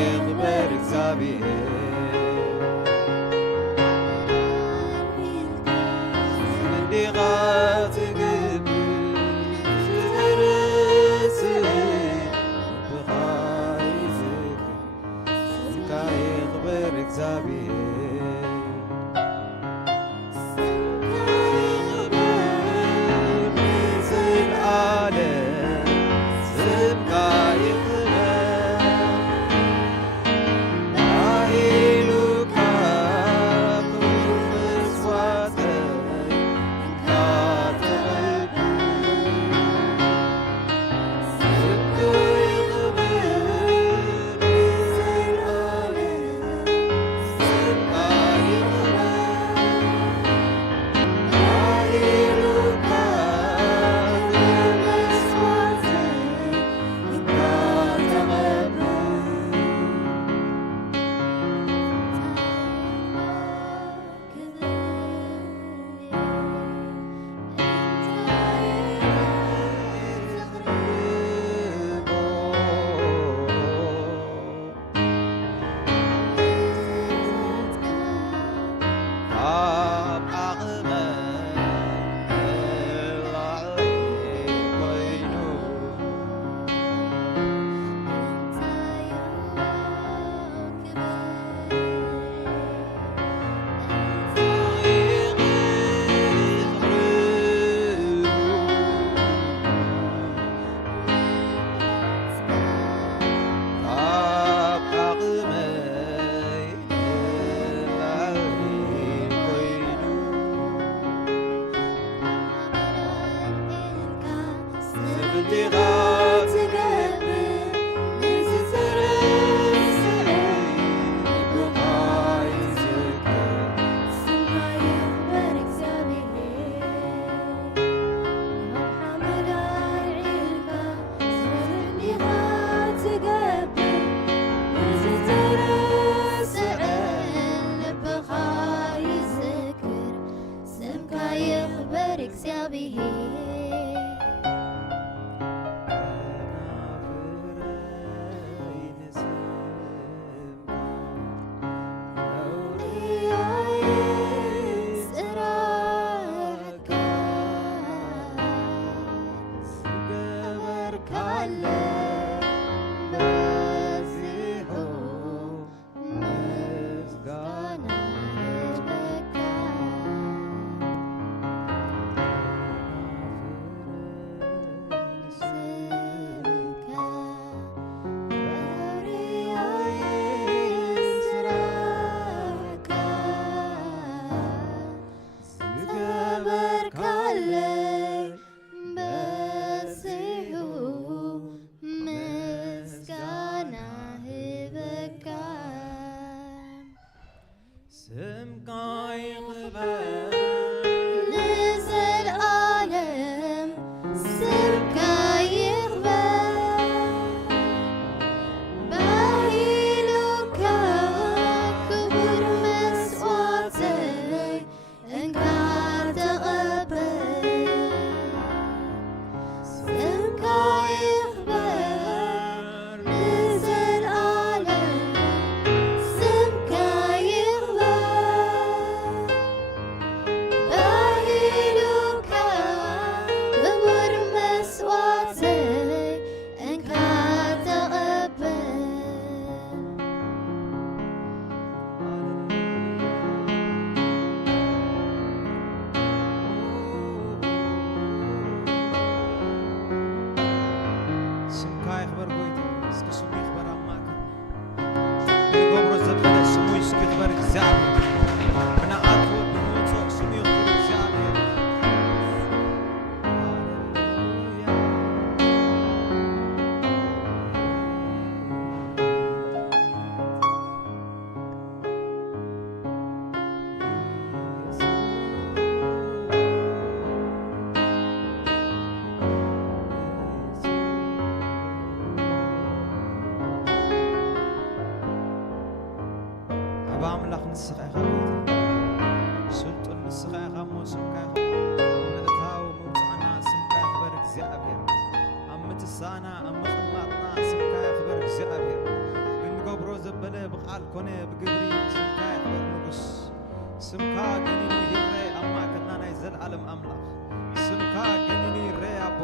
يغبر እግዚአብሔር እንዲቃት ግብ ዝርስ ብኻይዝግ ስምካ ይغبር እግዚአብሔር بأملاك نسخة خبيثة سلطان نسخة خمو سمكة ملتها وموتعنا سمكة خبرك زعبير أم تسانا أم خماتنا سمكة خبرك زعبير بنقبر ኮነ ብግብሪ ስምካ ይኽበር ንጉስ ስምካ ገኒኑ ይርአ ኣብ ማእከልና ናይ ዘለዓለም ኣምላኽ ስምካ ገኒኑ ይርአ ኣቦ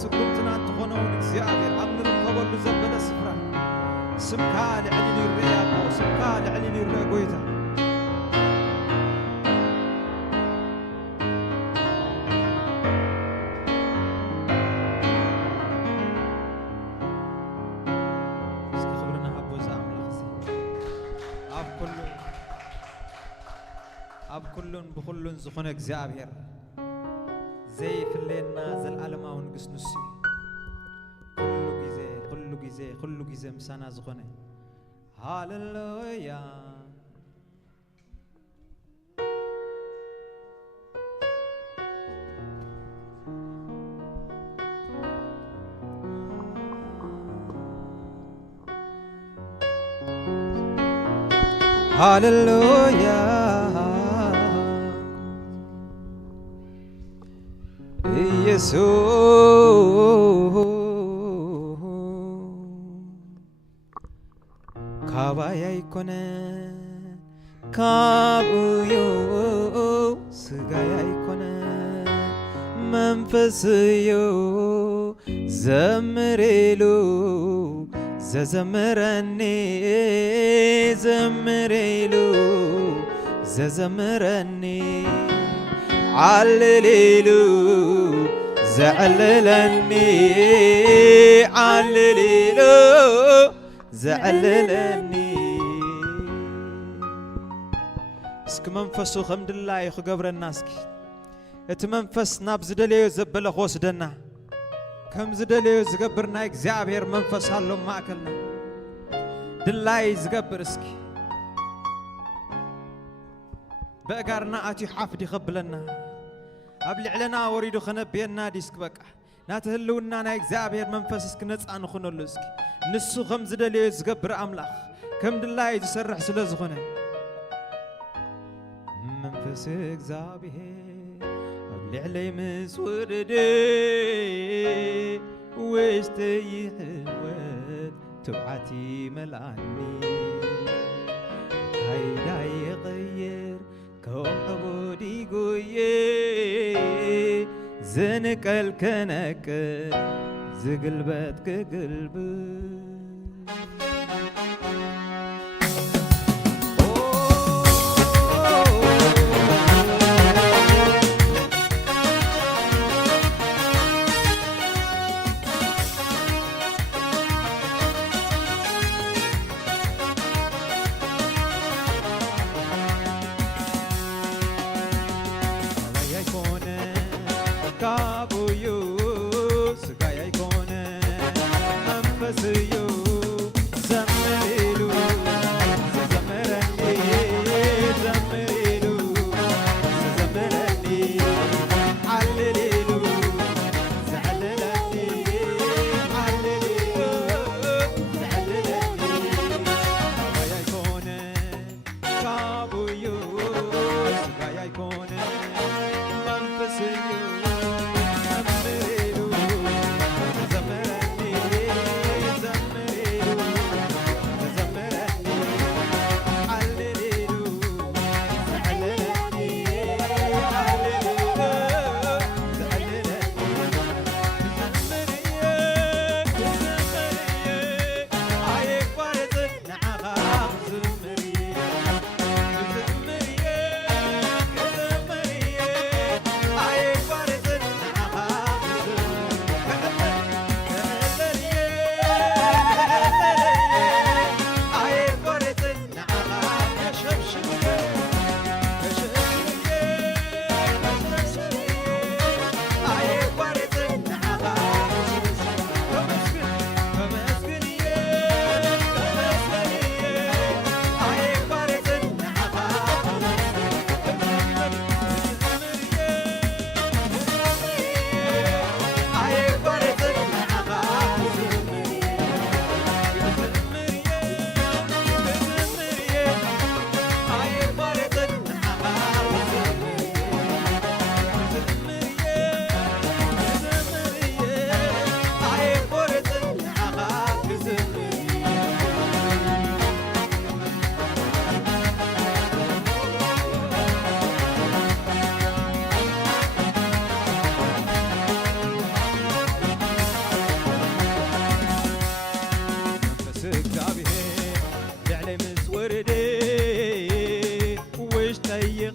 ስኩም ትናንት ኾነውን እግዚአብሔር ኣብ ንርከበሉ ዘበለ ስፍራ ስምካ ልዕሊ ይርአ ኣቦ ስምካ ልዕሊ ይርአ ጎይታ እስኪ ክብርና ኣቦ ዝኣምላኽ ኣብ ኩሉን ብኩሉን ዝኾነ እግዚአብሔር ዘይፍለየና ዘለዓለማዊ ንጉስ ንሱ ኩሉ ጊዜ ምሳና ዝኾነ ሃሌሉያ ሃሌሉያ ኢየሱስ ካባይ አይኮነን ካብዩ ስጋይ አይኮነን መንፈስዩ ዘምሬሉ ዘዘምረኒ ዘምሬሉ ዘዘምረኒ علليلو زعللني علليلو زعللني اسك منفسو خمد الله يخبر الناس ات منفس ناب زدليو زبله خوسدنا كم زدليو زغبرنا እግዚአብሔር መንፈስ አለው ማከልና ድላይ ዝገብር እስኪ بأجرنا أتي حفد خبلنا قبل علنا وريدو خنبينا ديسك بقى ناتهلونا نايك زابير منفسك نصان خنولسك نسو خمز دلي زغبر املاح كم دلاي يسرح سلازخونه منفسك زابير قبل علي مسوددي واشتي حلوت تبعتي ملعني هيدا يغير كوم عبودي قوي زنك الكنك زقلبتك قلبي See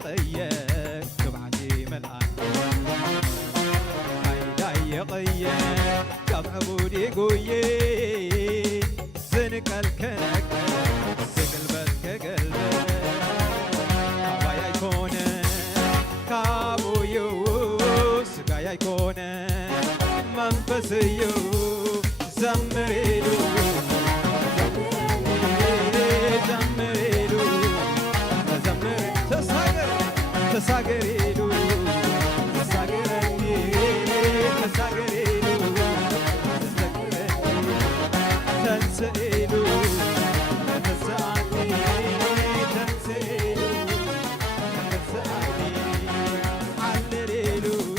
يقيه كبعتي ملعان هاي يقيه كم عبودي قويه زنك الكنك سقلبت كقلبه هواي يكون كابويو سقاي يكون منفسيو زمريلو زمريلو زمر تساقريلو تساقرني تساقريلو تنسئلو تنسعني تنسئلو تنسعني علريلو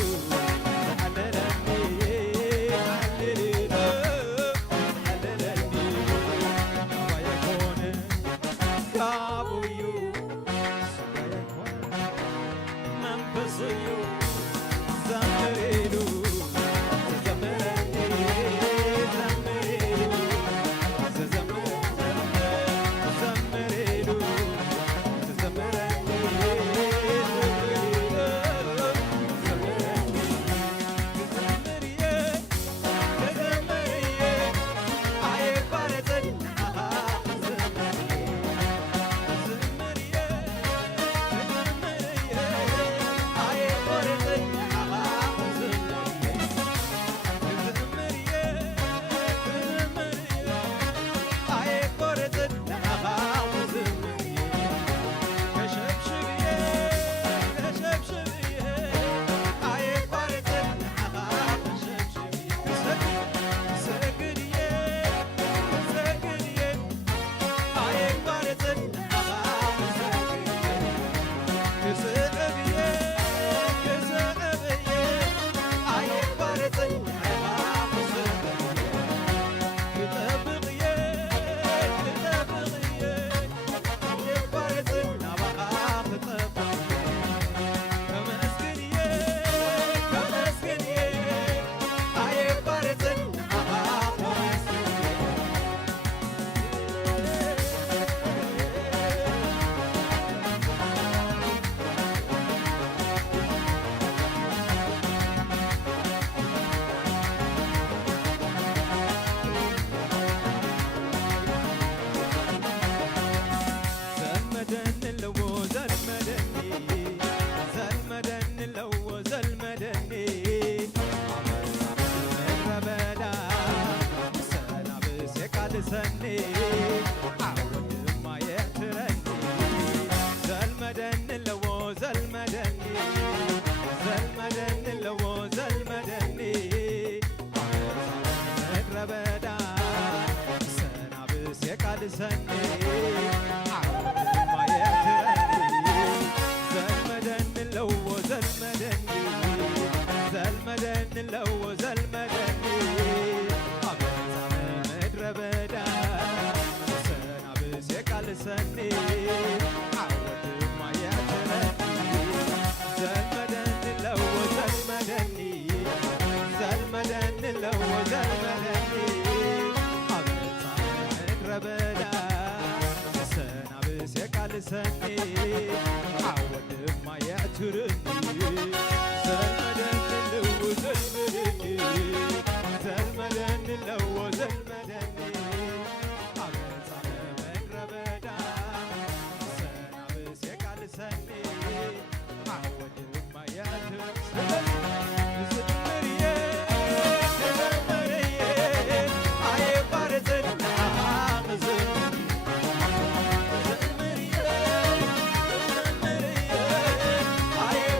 I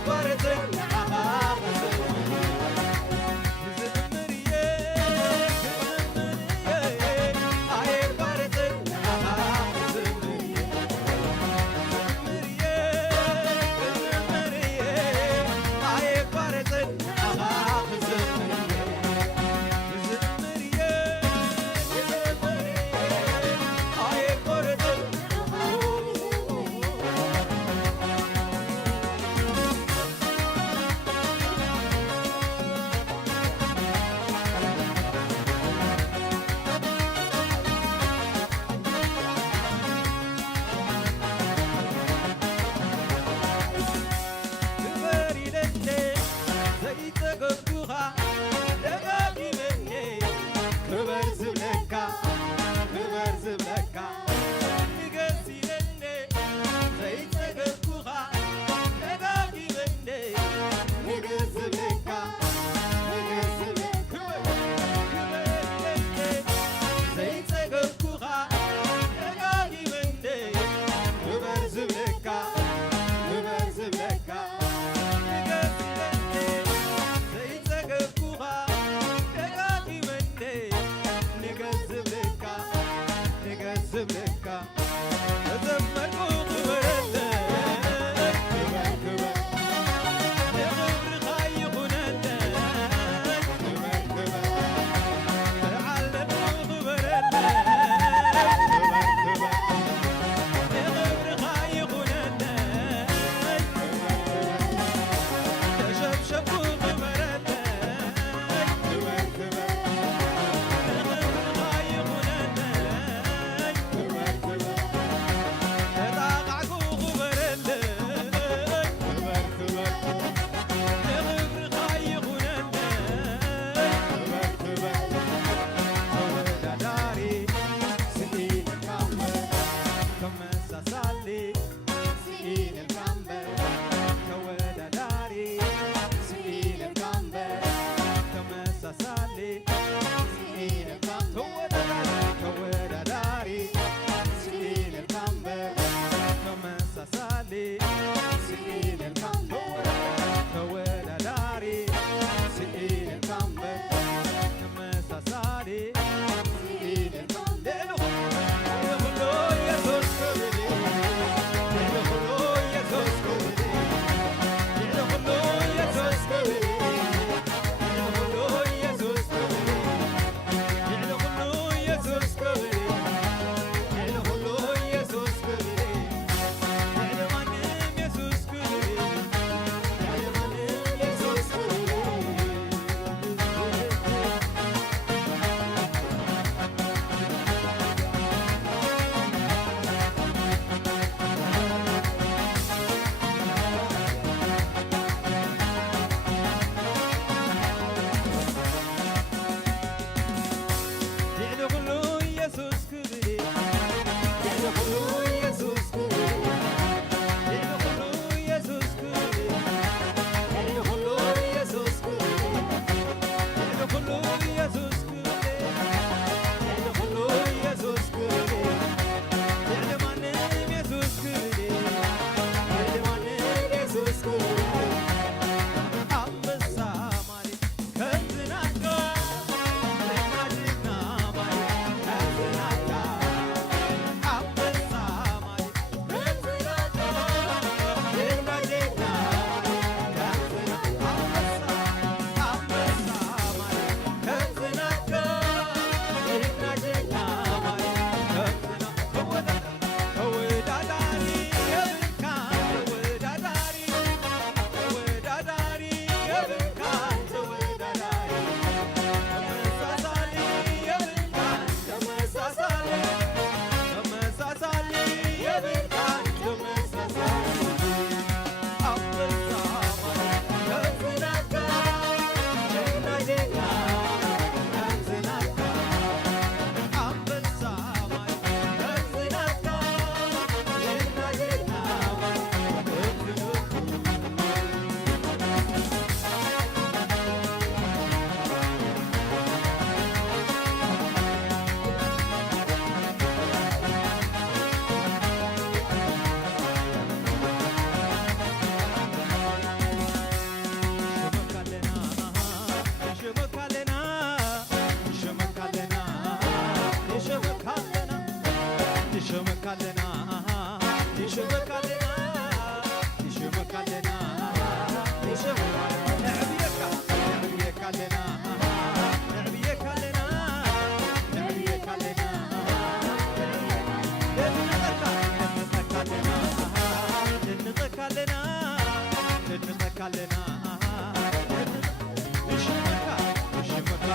يشمكالنا يشمكا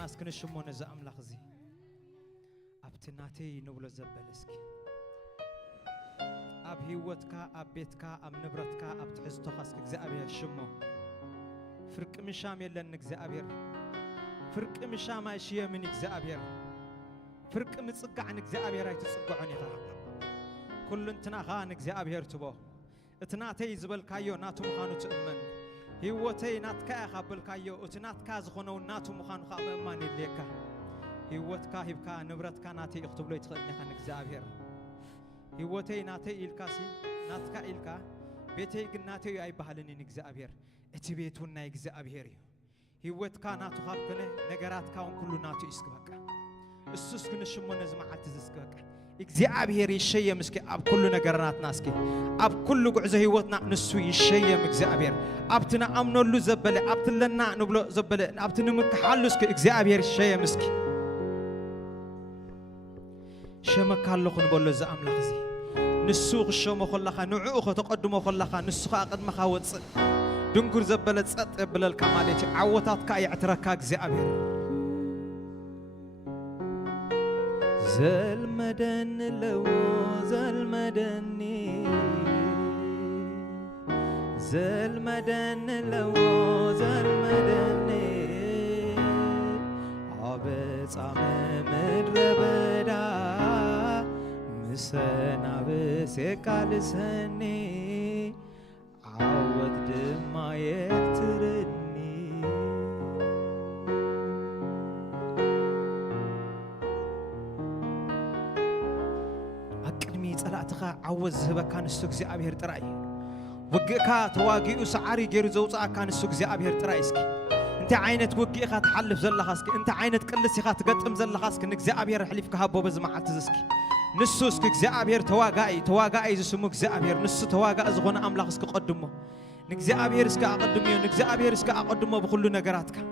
ناس كنشمو نزا أملاخ زي أبتناتي نبلو زبالسكي أب هيوتكا أب بيتكا أب نبرتكا أب تحزتو خاسك إكزابير شمو فرق مشام يلن إكزابير فرق مشام أشياء من إكزابير فرق متصقع عن إكزابير أي تصقعني خا كل انتنا خان إكزابير تبو اتناتي زبال كايو ناتو مخانو تأمن هيوتي ناتكا خابل كايو اتناتكا زخونو ناتو مخانو خاممان الليكا هيوتكا هيبكا نبرتكا ناتي اختبلو يتخلني خان إكزابير هيوتي ناتي إلكاسي ناتكا إلكا بيتي قناتي أي بحالنين إكزابير اتي بيتونا إكزابير هيوتكا ناتو خابكنه نقراتكا ونكلو ناتو إسكبكا السوس كن الشمو نزمعات تزسكبكا إكزابير يشيء مسكي أب كل نقرنات ناسكي أب كل قعزة هيوتنا نسوي يشيء إكزابير أبتنا أمنو له زبلة أبتلنا نبلو زبلة أبتنا مكحلوسك إكزابير يشيء مسكي شمك هاللو خنبولو زأم لخزي نسوق الشوم خلخا نعوخ تقدم خلخا نسخا قد مخاوت دنكر زبلة صد بلا الكمالية عوتات كاي اعتراكاك زأبير زل مدن لو زل مدني زل مدن لو زل مدني عبس عمم الربدا مسنا بس يقال سني عود عوز هبك كان السوق زي أبير تراي وجئك تواجئ سعري غير زوجة كان السوق زي أبير ترايسك أنت عينت وجئك تحلف زل خاسك أنت عينت كلسي تقطم زل خاسك إنك زي أبير حليفك هبو بزما حتزسك نسوسك زي أبير تواجئ زسمك زي أبير نس تواجئ زغون أملاخسك قدمه إنك زي أبير اسك أقدمه إنك زي أبير اسك أقدمه بكل نجاراتك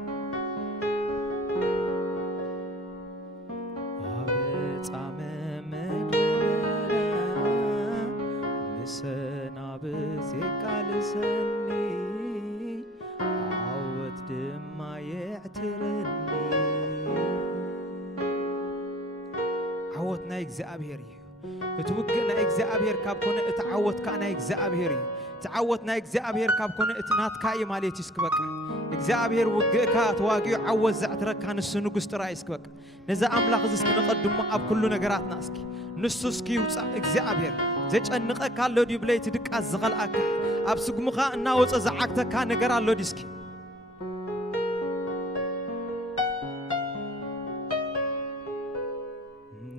عوتنا إجزابير توقعنا إجزابير كابكون اتعوت كأنا إجزابير تعوتنا إجزابير كابكون اتنات كاي مالي تسكبك إجزابير وقعك تواقع عوز زعترك كان السنوق استرايسكبك نزا أملاخ زسك نقدم أب كل نجارات ناسكي نسوسكي وصع إجزابير زيج أنقى كالو دي بلاي تدك أزغل أكا أب سقمخا ناوز أزعكتك كان نجار اللو ديسكي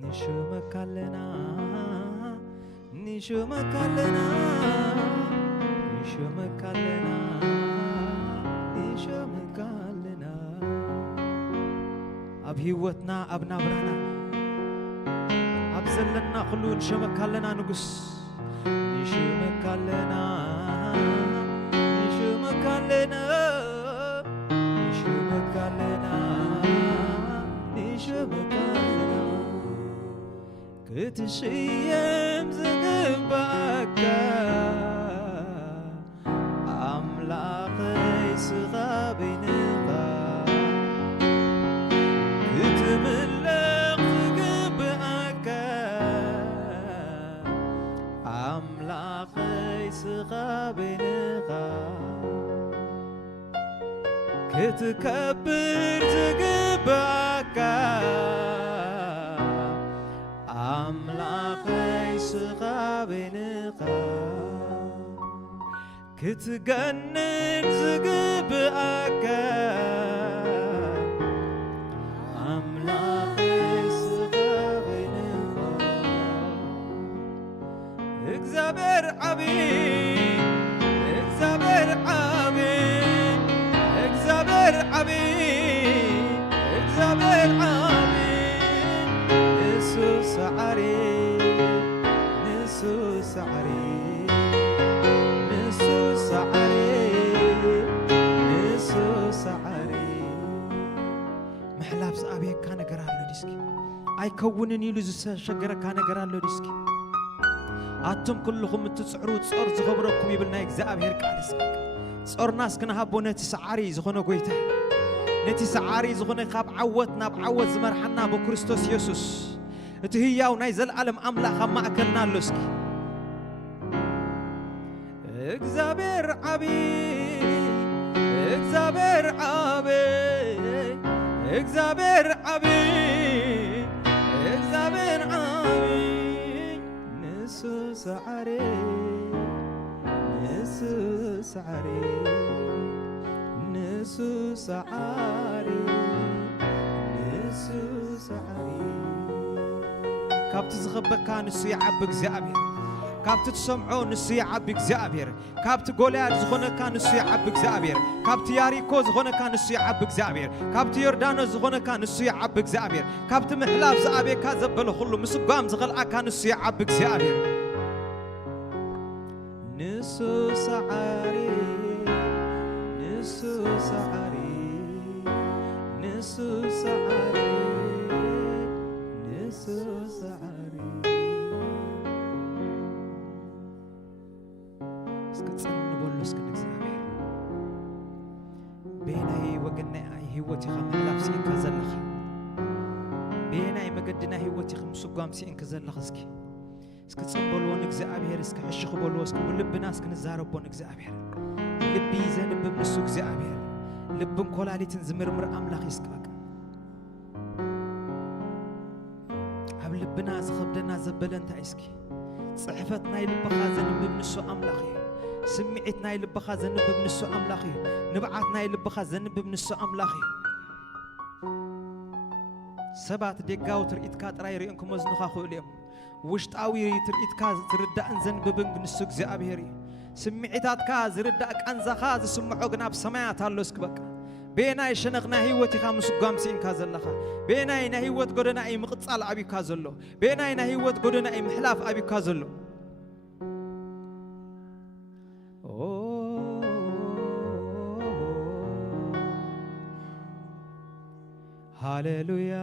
نشو مكالنا نشو مكالنا نشو مكالنا نشو مكالنا أب هيوتنا أب نابرانا أب زلنا خلو نشو مكالنا نقص نشو مكالنا نشو مكالنا نشو مكالنا نشو مكالنا كتشيم زقبك أملاقي سغابينها كتملق زقبك أملاقي سغابينها كتكبر زقبك أملاقي سغابينها كتجنن زقبك أملاقي سغابينها إجزابير عبيد إجزابير عبيد إجزابير عبيد إجزابير عبيد نسوس عري نسوس عري نسوس عري نسوس عري محلاب سأبيك كان قرار ديسكي أي كونني يلوز شجرة كان قرار ديسكي أتم كلهم تسعروا تصور زخبركم يبلنا إجزاء بهير كالسك صور ناس كنا هبونا تسعري زخنا قويته نتي سعاري زخنا خاب عوتنا بعوت زمرحنا بكريستوس يسوس تهيا ونايزل عالم أملا خما أكلنا لسكي إجزابير عبي إجزابير عبي إجزابير عبي إجزابير عبي نسوس عري نسوس عري نسوس عري نسوس عري كابت زغبك كان نسو يعب إجزابير كابت تسمعو نسو يعب إجزابير كابت غولياد زغونه كان نسو يعب إجزابير كابت ياريكو زغونه كان نسو يعب إجزابير كابت يوردانو زغونه كان نسو يعب إجزابير كابت محلاف زابي كازبلو خلو مسقام زغلعا كان نسو يعب إجزابير نسو سعاري نسو سعاري نسو سعاري نسو سعاري اسكتسن بولو اسكن እግዚአብሔር بيناي وقنا هيوتي خم لابسي كزلخ بيناي مقدنا هيوتي خم سقام سي كزلخ اسكي اسكتسن بولو እግዚአብሔር اسك حشخ بولو اسك لبنا اسك نزاربو እግዚአብሔር لبي زنب بنسو እግዚአብሔር لبن كولاليتن زمرمر املاخ يسكاك اب لبنا زخبدنا زبلن تايسكي صحفتنا يلبخا زنب بنسو املاخي سمعتنا يلبخا زنب بنسو املاخي نبعتنا يلبخا زنب بنسو املاخي سبات ديغاو تريت كاتراي رينكم مزنخا خوليم ውሽጣዊ ትርኢትካ ዝርዳእን ዘንብብን ንሱ እግዚአብሔር ስምዒታትካ ዝርዳእ ቃንዛኻ ዝስምዖ ግን ኣብ ሰማያት ኣሎ እስኪ በቃ ቤናይ ሸነኽና ህይወት ኢኻ ምስጓም ሲንካ ዘለኻ ቤናይ ናይ ህይወት ጎደና ኣይ ምቕጻል ዓቢካ ዘሎ ቤናይ ናይ ህይወት ጎደና ኣይ ምሕላፍ ዓቢካ ዘሎ ሃሌሉያ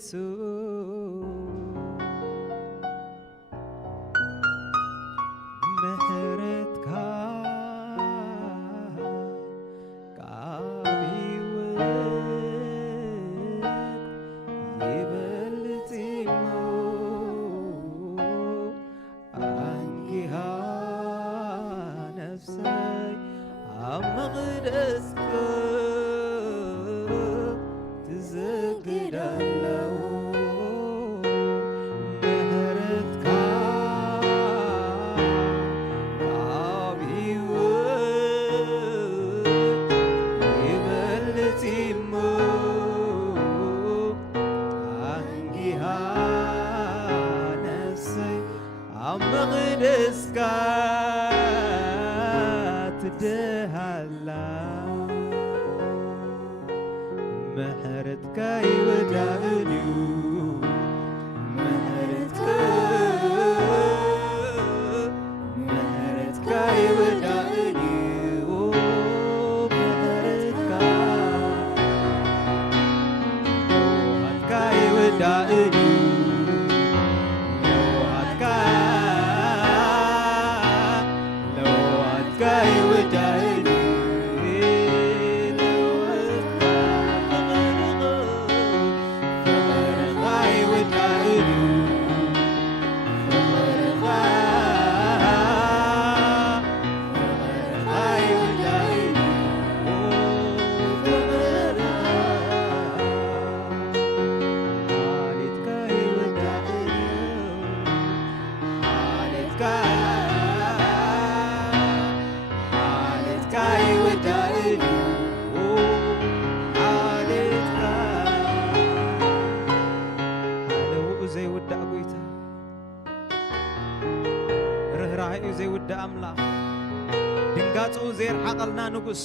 ኢየሱስ ምሕረትካ ይበልጥ አንጊሃ ነፍሰይ ኣብ መቕደስከ ትዘግዳለው ምሕረትካ ካብ ሕይወት ይበልጥ እሞ አንጊሃ ነፍሰይ ኣብ መቕደስካ ትድሃላ ምሕረትካ ይወዳእዩ ምሕረትካ ይወዳእዩ ምሕረትካ ይወዳእዩ ርህራሄኡ ዘይውዳእ ኣምላኽ ድንጋጹ ዘይርሓቐልና ንጉስ